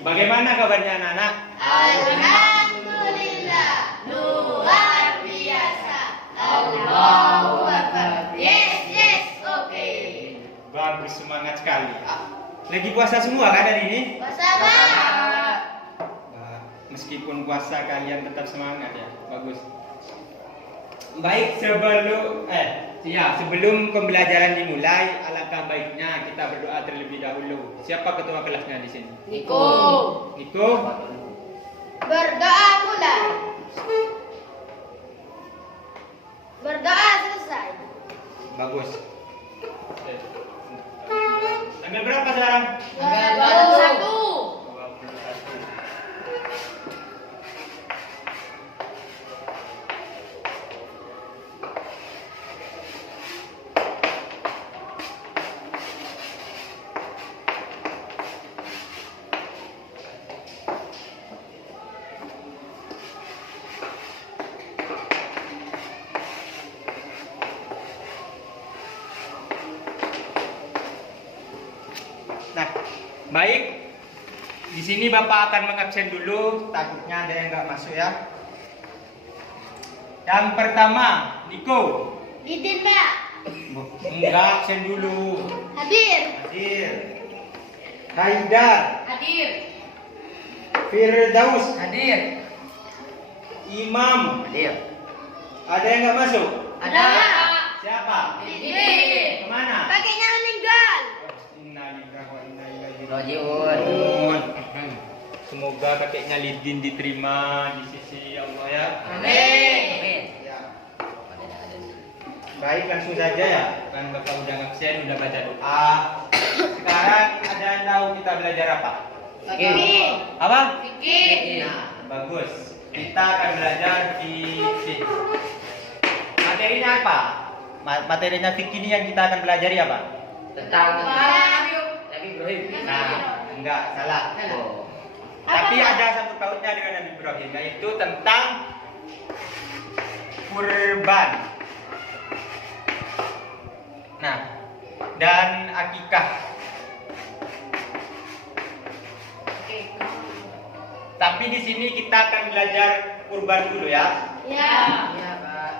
Bagaimana kabarnya anak-anak? Alhamdulillah, luar biasa. Allahu Akbar. Yes, yes, oke. Bagus, semangat sekali. Lagi puasa semua kan hari ini? Puasa, Pak. Meskipun puasa kalian tetap semangat ya. Bagus. Baik, sebelum pembelajaran dimulai, alangkah baiknya kita berdoa terlebih dahulu. Siapa ketua kelasnya di sini? Niko. Niko? Berdoa mulai. Berdoa selesai. Bagus. Tanggal berapa sekarang? 21. 21. Nah, baik. Di sini Bapak akan mengabsen dulu, takutnya ada yang nggak masuk ya. Yang pertama, Niko. Didin, Pak. Enggak, absen dulu. Hadir. Hadir. Haidar. Hadir. Firdaus. Hadir. Imam. Hadir. Ada yang nggak masuk? Ada. Siapa? Didin. Kemana? Pakainya meninggal. Innalillahi wa inna ilaihi Rajiun. rajiun. Semoga kakeknya Lidin diterima di sisi Allah ya. Amin. Ya. Baik, langsung saja ya. Kan Bapak udah ngabsen, udah baca doa. Sekarang ada yang tahu kita belajar apa? Fikih. Apa? Fikih. Nah, bagus. Kita akan belajar fikih. Materinya apa? Materinya fikih ini yang kita akan pelajari apa? Tentang Nabi Ibrahim. Nah, enggak, salah. Oh. Tapi ada satu pautnya dengan Nabi Ibrahim, yaitu tentang kurban. Nah, dan akikah. Tapi di sini kita akan belajar kurban dulu ya. Ya. Iya, Pak.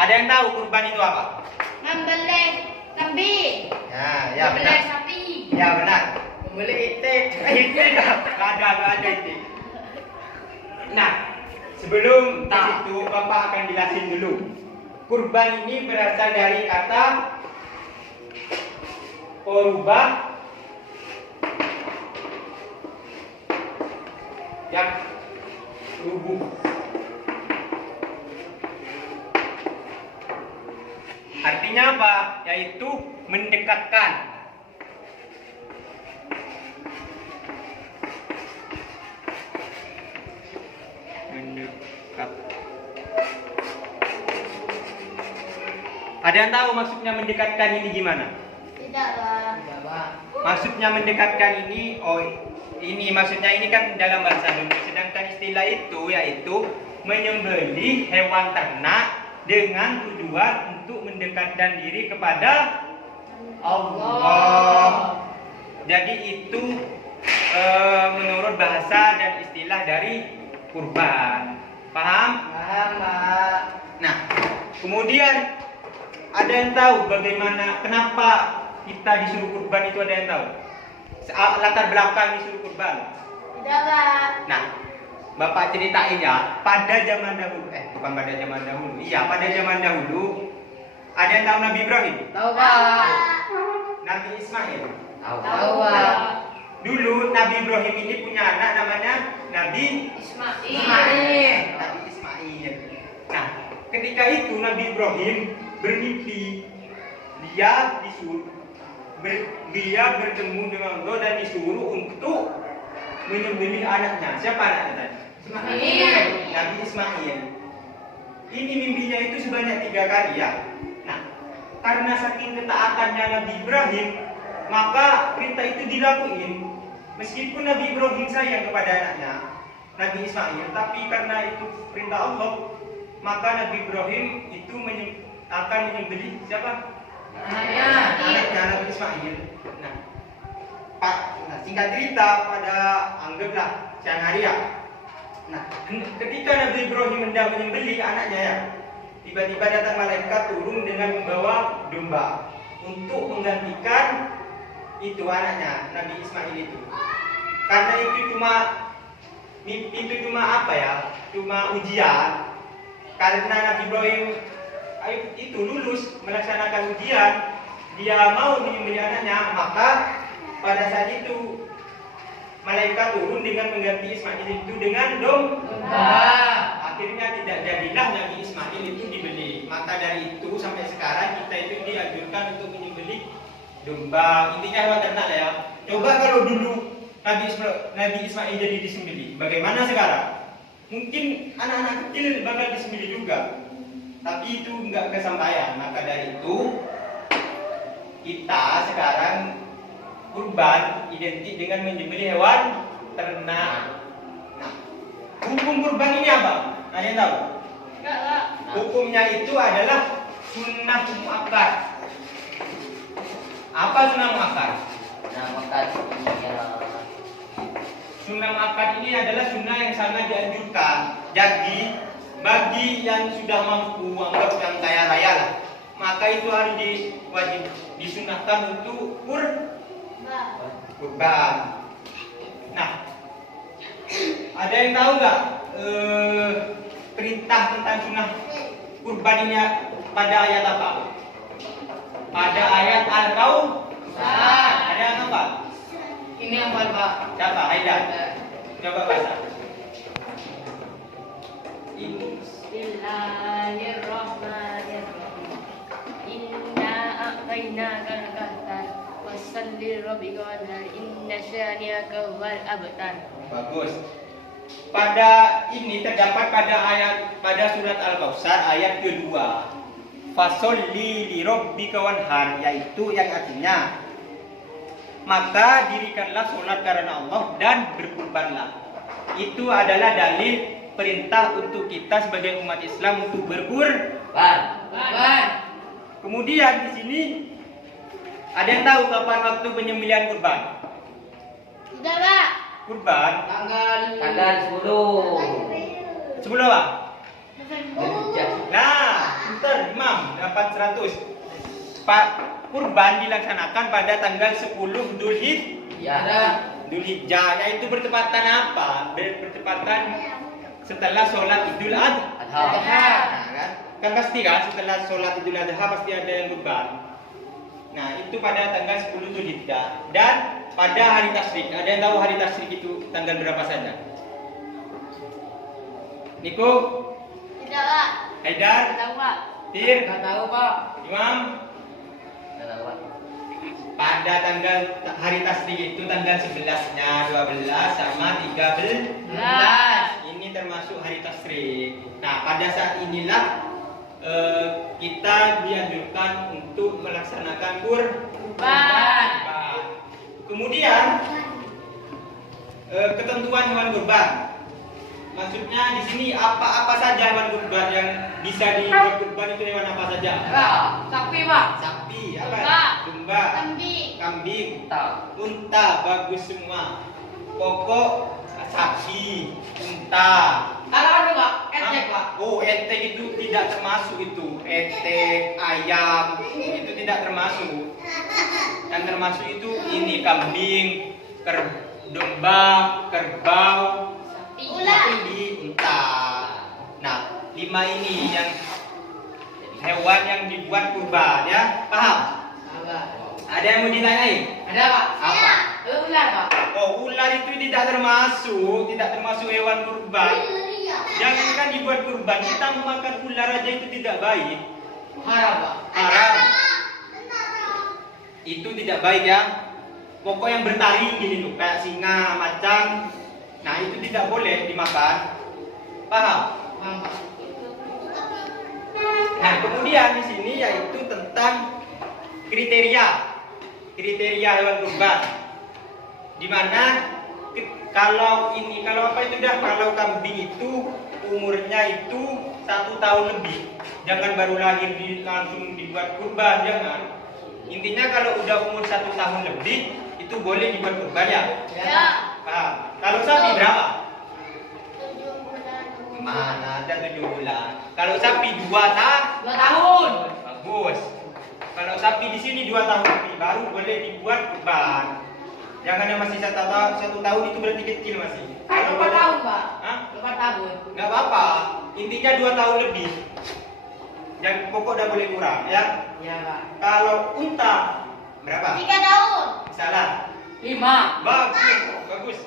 Ada yang tahu kurban itu apa? Membelih kambing. Ya benar. Membelih sapi. Ya benar. Boleh itik. Itik, nggak ada itik. Nah, sebelum itu Bapak akan jelasin dulu. Kurban ini berasal dari kata korubah yang rubuh. Artinya apa? Yaitu mendekatkan. Mendekat. Ada yang tahu maksudnya mendekatkan ini gimana? Tidak, Pak. Iya, Pak. Maksudnya mendekatkan ini, ini maksudnya ini kan dalam bahasa dulu. Sedangkan istilah itu yaitu menyembelih hewan ternak dengan tujuan untuk mendekatkan diri kepada Allah. Jadi itu menurut bahasa dan istilah dari kurban. Paham? Paham, Pak. Nah, kemudian ada yang tahu bagaimana kenapa kita disuruh kurban itu, ada yang tahu? Latar belakang disuruh kurban. Tidak, Pak. Nah, Bapak ceritain ya, pada zaman dahulu, bukan pada zaman dahulu, iya pada zaman dahulu, ada yang tahu Nabi Ibrahim? Tahu, Pak. Nabi Ismail? Tahu, Pak. Dulu Nabi Ibrahim ini punya anak namanya Nabi Ismail. Nabi Ismail. Nah, ketika itu Nabi Ibrahim bermimpi, dia bertemu dengan Allah dan disuruh untuk menyembelih anaknya. Siapa anaknya tadi? Ismail. Nabi Ismail. Ini mimpinya itu sebanyak 3 kali ya. Nah, karena saking ketaatannya Nabi Ibrahim, maka perintah itu dilakuin. Meskipun Nabi Ibrahim sayang kepada anaknya, Nabi Ismail, tapi karena itu perintah Allah, maka Nabi Ibrahim itu akan menyembelih siapa? Anaknya. Anaknya Nabi Ismail. Nah, Nah, singkat cerita pada anggaplah siang hari ya. Nah, ketika Nabi Ibrahim hendak menyembelih anaknya ya, tiba-tiba datang malaikat turun dengan membawa domba untuk menggantikan itu anaknya Nabi Ismail itu. Karena itu cuma apa ya? Cuma ujian. Karena Nabi Ibrahim itu lulus melaksanakan ujian, dia mau menyembelih anaknya, maka pada saat itu malaikat turun dengan mengganti Ismail itu dengan domba. Akhirnya tidak jadilah Nabi Ismail itu dibeli. Maka dari itu sampai sekarang kita itu dianjurkan untuk menyembelih domba. Intinya hewan ternak ya. Coba kalau dulu Nabi Ismail jadi disembelih, bagaimana sekarang? Mungkin anak-anak kecil bakal disembelih juga. Tapi itu enggak kesampaian. Maka dari itu kita sekarang kurban identik dengan menyembelih hewan ternak. Nah, hukum kurban ini apa? Ada yang tahu? Enggak, Pak. Hukumnya itu adalah sunnah muakkad. Apa sunnah muakkad? Nah, maka ini ya. Sunnah muakkad ini adalah sunnah yang sangat dianjurkan. Jadi bagi yang sudah mampu, anggap yang kaya raya lah, maka itu harus wajib disunahkan untuk kurban. Nah, ada yang tahu nggak perintah tentang sunnah kurban ini pada ayat apa? Pada ayat Al-Kautsar. Ada yang apa? Ini yang paling Pak. Siapa? Haidar. Coba baca. Bismillahirrahmanirrahim. Inna a'tainakal kautsar fashalli lirabbika wanhar inna syani'aka huwal abtar. Bagus. Pada ini terdapat pada surat Al-Kautsar ayat kedua. Fasholli lirabbika wanhar, yaitu yang artinya maka dirikanlah sholat karena Allah dan berkurbanlah. Itu adalah dalil perintah untuk kita sebagai umat Islam untuk berkurban. Kemudian di sini ada yang tahu kapan waktu penyembelihan kurban? Sudah, Pak. Kurban Tanggal 10. sebelum apa? Zulhijjah. Nah, pintar Imam dapat 100. Pak, kurban dilaksanakan pada tanggal 10 Dzulhijjah, yaitu bertepatan apa? Bertepatan setelah sholat Idul Adha. Nah, kan pasti kan setelah sholat Idul Adha pasti ada yang kurban. Nah, itu pada tanggal 10 Dzulhijjah dan pada hari tasyrik. Ada yang tahu hari tasyrik itu tanggal berapa saja? Niko? Tidak, Pak. Haidar? Tahu, Pak. Tir? Enggak tahu, Pak. Imam? Enggak tahu, Pak. Pada tanggal hari tasyrik itu tanggal 11-nya, 12 sama 13. Ini termasuk hari tasyrik. Nah, pada saat inilah kita dianjurkan untuk melaksanakan kurban. Kemudian ketentuan hewan kurban. Maksudnya di sini apa saja hewan kurban yang bisa dibuat kurban itu hewan apa saja? Sapi, Pak. Sapi, apa? Domba. Domba. Kambing. Unta, bagus semua. Pokok sapi, unta. Kalau ada, Pak, etek, Pak. Oh, etek itu tidak termasuk itu. Etek, ayam itu tidak termasuk. Yang termasuk itu ini kambing, domba, kerbau, sapi, unta. Nah, 5 ini yang hewan yang dibuat kurban ya. Paham? Ada yang mau ditanyain? Ada, Pak. Apa? Ular, Pak. Oh, ular itu tidak termasuk hewan kurban. Jangankan dibuat kurban, kita memakan ular aja itu tidak baik. Haram, Pak. Haram. Itu tidak baik ya. Pokok yang bertaring gini tuh, kayak singa, macan. Nah, itu tidak boleh dimakan. Paham? Paham, Pak. Nah, kemudian di sini yaitu tentang kriteria hewan kurban. Di mana kalau kambing itu umurnya itu 1 tahun lebih, jangan baru lahir langsung dibuat kurban, jangan. Intinya kalau udah umur 1 tahun lebih itu itu boleh dibuat kurban ya? Ya. Paham. Kalau sapi berapa? 7 bulan. Mana ada 7 bulan. Kalau sapi 2 tahun. bagus. Kalau sapi di sini 2 tahun lebih baru boleh dibuat kurban. Jangan yang masih 1 tahun itu berarti kecil masih. Kan 4 tahun, Pak. Hah? 4 tahun. Nggak apa-apa. Intinya 2 tahun lebih. Yang pokok udah boleh kurang ya. Iya, Pak. Kalau unta berapa? 3 tahun. Salah. 5. Bagus, bagus.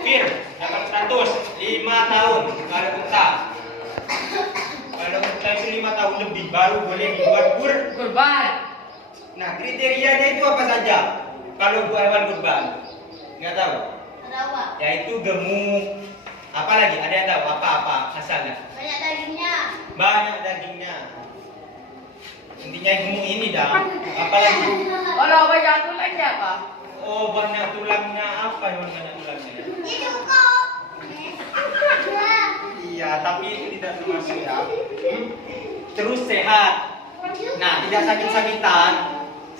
Fir, dapat 100, 5 tahun kalau unta. Kalau unta itu 5 tahun lebih baru boleh dibuat Kurban. Nah, kriterianya itu apa saja? Kalau buat hewan kurban, nggak tahu. Rawa. Yaitu gemuk. Apa lagi? Ada yang tahu apa asalnya? Banyak dagingnya. Banyak dagingnya. Intinya gemuk ini dah. Apa lagi? Kalau banyak tulangnya, Pak. Oh, banyak tulangnya. Apa hewan banyak tulangnya? Itu kok. Iya, tapi itu tidak termasuk ya. Terus sehat. Nah, tidak sakit-sakitan.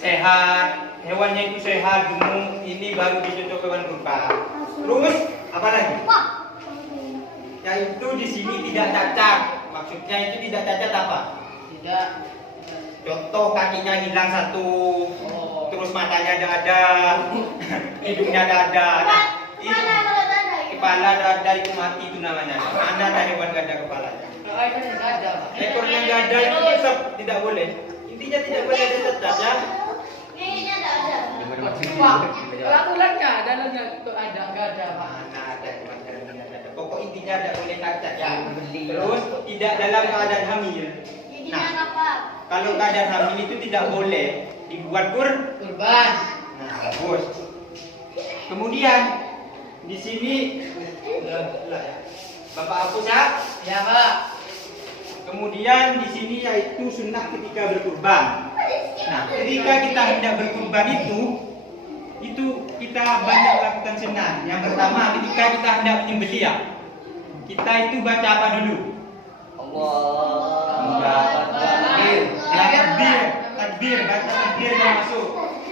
Sehat. Hewannya itu sehat, gemuk. Ini baru dicocok hewan kurban. Terus apa lagi? Yaitu di sini tidak cacat. Maksudnya itu tidak cacat apa? Tidak. Contoh kakinya hilang 1, Oh. terus matanya tidak ada, hidungnya tidak ada. Nah, itu Mana kalau ada? kepala tidak ada itu mati itu namanya. Mana ada hewan tidak ada kepalanya? Kalau itu tidak ada, Pak. Ekornya tidak ada itu tetap tidak boleh. Intinya tidak boleh ada cacat ya. Kayaknya tidak ada. Pak, kalau tulangnya dalamnya itu ada, enggak ada, Pak. Mana ada hewan tidak ada. Pokok intinya tidak boleh cacat ya. Terus tidak dalam keadaan hamil. Giginya apa? Kalau keadaan hamil itu tidak boleh dibuat Kurban. Nah, bagus. Kemudian di sini Bapak hapus ya. Ya, Pak. Kemudian di sini yaitu sunnah ketika berkurban. Nah, ketika kita hendak berkurban itu kita banyak lakukan sunnah. Yang pertama ketika kita hendak menyembelih ya, kita itu baca apa dulu? Takbir, baca takbir yang masuk.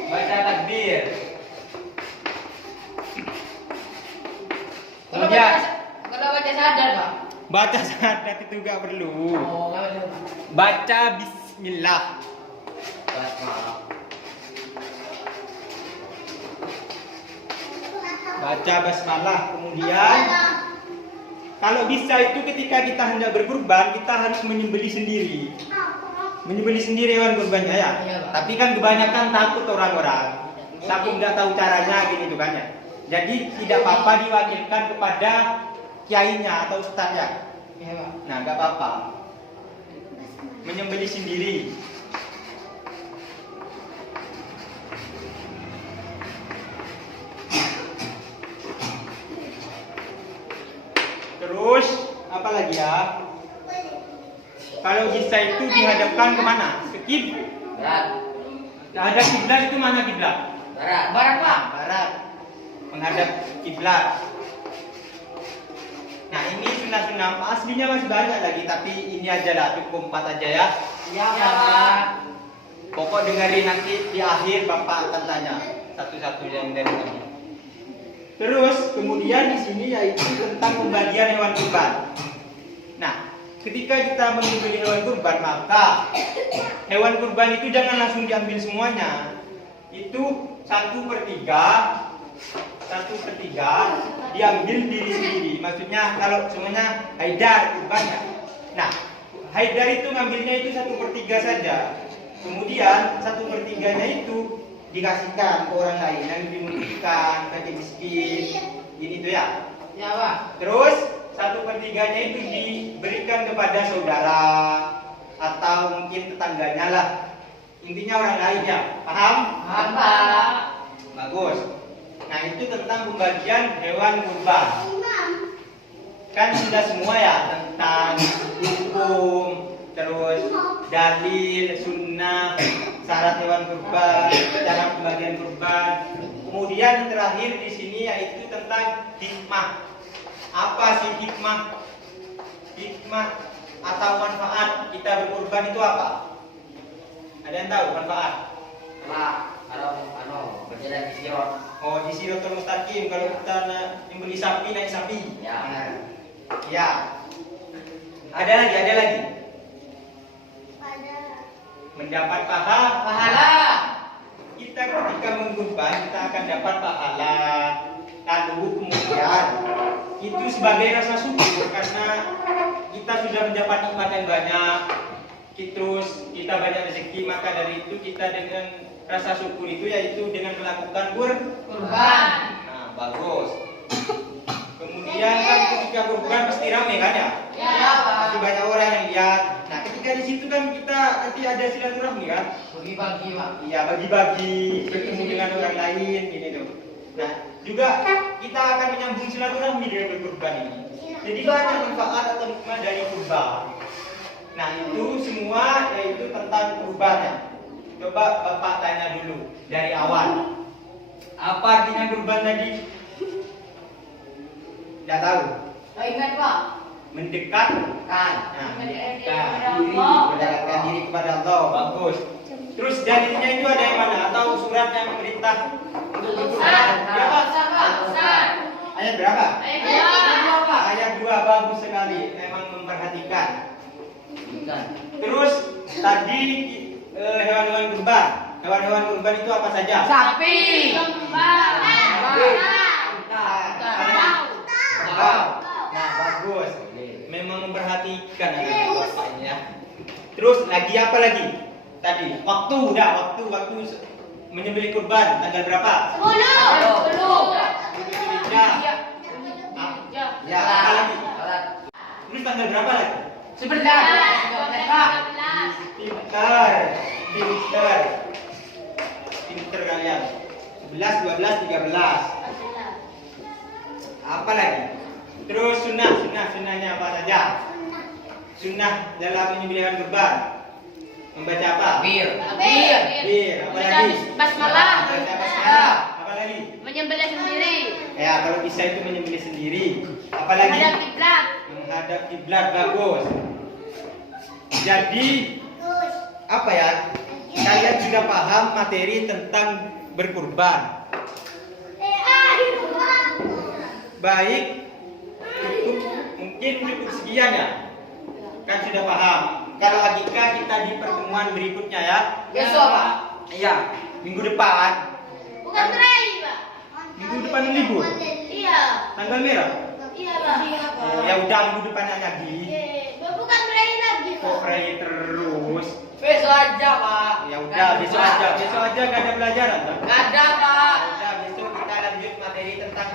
Baca takbir. Kemudian Kalau baca sadar, Pak. baca syahadat itu enggak perlu. Oh, enggak ada, Pak. Baca bismillah. Baca basmalah. Kemudian kalau bisa itu ketika kita hendak berkurban kita harus menyembelih sendiri. Menyembelih sendiri hewan kurbannya ya. Iya, Pak. Tapi kan kebanyakan takut orang-orang. Takut nggak tahu caranya gini tuh kan ya. Jadi tidak apa-apa diwakilkan kepada kiainya atau ustaznya. Iya, Pak. Nah, nggak apa-apa. Menyembelih sendiri. Terus apa lagi ya? Kalau bisa itu dihadapkan kemana? Ke Barat. ada kiblat itu mana kiblat? Barat. Barat, Pak. Barat. Menghadap kiblat. Nah, ini sunnah-sunnah aslinya masih banyak lagi, tapi ini aja lah, cukup 4 aja ya. Iya, Pak. Pokok dengerin nanti di akhir Bapak akan tanya satu-satu yang dari tadi. Terus kemudian di sini yaitu tentang pembagian hewan kurban. Nah, ketika kita menyembelih hewan kurban, maka hewan kurban itu jangan langsung diambil semuanya. Itu 1/3 diambil diri sendiri. Maksudnya kalau semuanya haidar kurbannya. Nah, haidar itu ngambilnya itu 1/3 saja. Kemudian 1/3-nya itu dikasihkan ke orang lain yang dimiliki bagi miskin. Ini tuh ya. Ya, Pak. Terus 1/3-nya itu diberikan kepada saudara atau mungkin tetangganya lah. Intinya orang lain ya. Paham? Paham, Pak. Bagus. Nah, itu tentang pembagian hewan kurban. Kan sudah semua ya tentang hukum, terus dalil, sunnah, syarat hewan kurban, cara pembagian kurban. Kemudian yang terakhir di sini yaitu tentang hikmah. Apa sih hikmah? Hikmah atau manfaat kita berkurban itu apa? Ada yang tahu manfaat? Pak, kalau berjalan istirahat. Oh, di Siratul Mustaqim kalau kita nyembeli sapi naik sapi. Ya. Nah, ya. Ada lagi. Pada. Mendapat pahala. Kita ketika mengkurban kita akan dapat pahala. Lalu kemudian itu sebagai rasa syukur karena kita sudah mendapat nikmat yang banyak. Terus kita banyak rezeki, maka dari itu kita dengan rasa syukur itu yaitu dengan melakukan Kurban. Nah, bagus. Kemudian kan ketika kurban pasti ramai kan ya? Ya, Pak. Pasti banyak orang yang lihat. Nah, ketika di situ kan kita nanti ada silaturahmi kan? Bagi-bagi, Pak. Iya, bagi-bagi, bertemu dengan orang lain gini tuh. Nah, juga kita akan menyambung silaturahmi dengan berkurban ini. Jadi banyak manfaat atau hikmah dari kurban. Nah, itu semua yaitu tentang kurbannya. Coba Bapak tanya dulu dari awal. Apa artinya kurban tadi? Tidak tahu. Oh, ingat, Pak. Mendekatkan. Nah, mendekatkan mendekatkan diri kepada Allah. Bagus. Terus dalilnya itu ada yang mana? Atau surat yang memerintah untuk berkurban? Berapa? Ayat berapa? Ayat 2. Bagus sekali. Memang memperhatikan. Terus tadi hewan-hewan kurban. Hewan-hewan kurban itu apa saja? Sapi. Nah, bagus. Memang memperhatikan Bapak ini ya. Terus lagi apa lagi? Tadi waktu menyembelih kurban tanggal berapa? 10. Ya, apa lagi? Terus tanggal berapa lagi? Sebentar. Pak. Pinter kalian. 11, 12, 13. Apa lagi? Terus sunnahnya apa saja? Sunnah dalam menyembelih kurban. Membaca apa? Bir. Apa lagi? Basmalah. Baca basmalah. Apa lagi? Menyembelih sendiri. Ya, kalau bisa itu menyembelih sendiri. Apa lagi? Menghadap kiblat. Menghadap kiblat. Bagus. Jadi apa ya? Kalian sudah paham materi tentang berkurban. Baik, mungkin cukup sekian ya. Kan sudah paham. Kalau logika kita di pertemuan berikutnya ya. Besok, Pak. Iya, minggu depan. Bukan terakhir, Pak. Minggu depan libur. Iya. Tanggal merah. Iya, Pak. Ya udah minggu depannya lagi. Bukan terakhir lagi, Pak. Kok pray terus? Besok aja, Pak. Ya udah besok aja. Besok aja gak ada pelajaran kan? Nggak ada, Pak. Ya udah besok kita lanjut materi tentang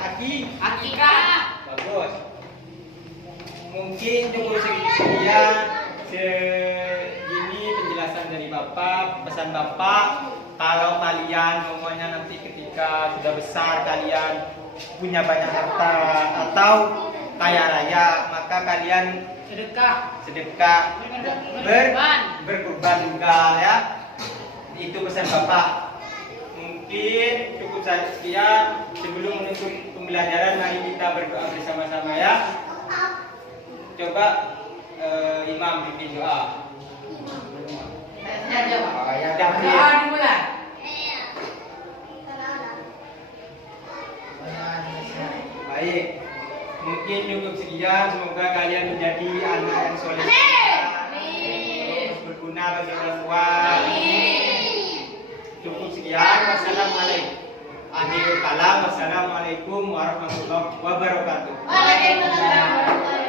Akikah. Bagus. Mungkin cukup sekian segini penjelasan dari Bapak, pesan Bapak. Kalau kalian ngomongnya nanti ketika sudah besar kalian punya banyak harta atau kaya raya, maka kalian sedekah berkurban juga ya. Itu pesan Bapak. Mungkin cukup sekian. Sebelum menutup pembelajaran, mari kita berdoa bersama-sama ya. Coba Imam bimbing doa. Aja, Pak. Ya dah Doa dimulai. Baik. Mungkin cukup sekian. Semoga kalian menjadi anak yang soleh. Berguna bagi orang tua. Cukup sekian. Wassalamualaikum. Akhirul kalam. Wassalamualaikum warahmatullahi wabarakatuh. Waalaikumsalam warahmatullahi wabarakatuh.